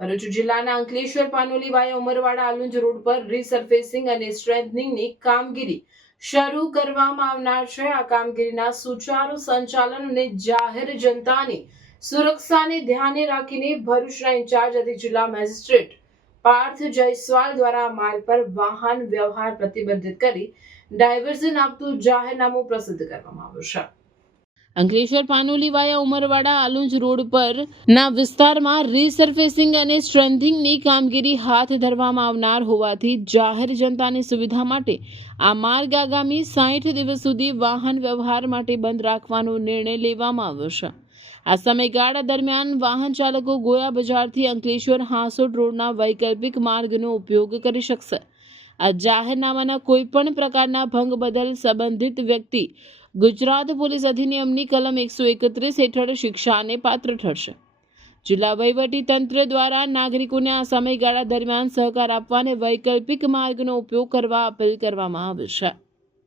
ભરૂચ જિલ્લાના અંકલેશ્વર પાનોલી વાયા ઉમરવાડા આલુંજ રોડ પર રીસર્ફેસિંગ અને સ્ટ્રેન્થનિંગની કામગીરી શરૂ કરવામાં આવનાર છે। આ કામગીરીના સુચારુ સંચાલન અને જાહેર જનતાની સુરક્ષાને ધ્યાને રાખીને ભરૂચના ઇન્ચાર્જ અધિક જિલ્લા મેજિસ્ટ્રેટ પાર્થ જયસ્વાલ દ્વારા માર્ગ પર વાહન વ્યવહાર પ્રતિબંધિત કરી ડાયવર્ઝન આપતું જાહેરનામું પ્રસિદ્ધ કરવામાં આવ્યું છે। અંકલેશ્વર પાનોલી વાયા ઉમરવાડા આલુંજ રોડ પર ના વિસ્તારમાં રીસર્ફેસિંગ અને સ્ટ્રેન્થનિંગની કામગીરી હાથ ધરવામાં આવનાર હોવાથી જાહેર જનતાની સુવિધા માટે આ માર્ગ આગામી 60 દિવસ સુધી વાહન વ્યવહાર માટે બંધ રાખવાનો નિર્ણય લેવામાં આવ્યો છે। આ સમયગાળા દરમિયાન વાહન ચાલકો ગોયા બજારથી અંકલેશ્વર હાંસોટ રોડના વૈકલ્પિક માર્ગનો ઉપયોગ કરી શકશે। આ જાહેરનામાના કોઈપણ પ્રકારના ભંગ બદલ સંબંધિત વ્યક્તિ ગુજરાત પોલીસ અધિનિયમની કલમ 131 હેઠળ શિક્ષાને પાત્ર ઠરશે। જિલ્લા વહીવટી તંત્ર દ્વારા નાગરિકોને આ સમયગાળા દરમિયાન સહકાર આપવા અને વૈકલ્પિક માર્ગનો ઉપયોગ કરવા અપીલ કરવામાં આવી છે।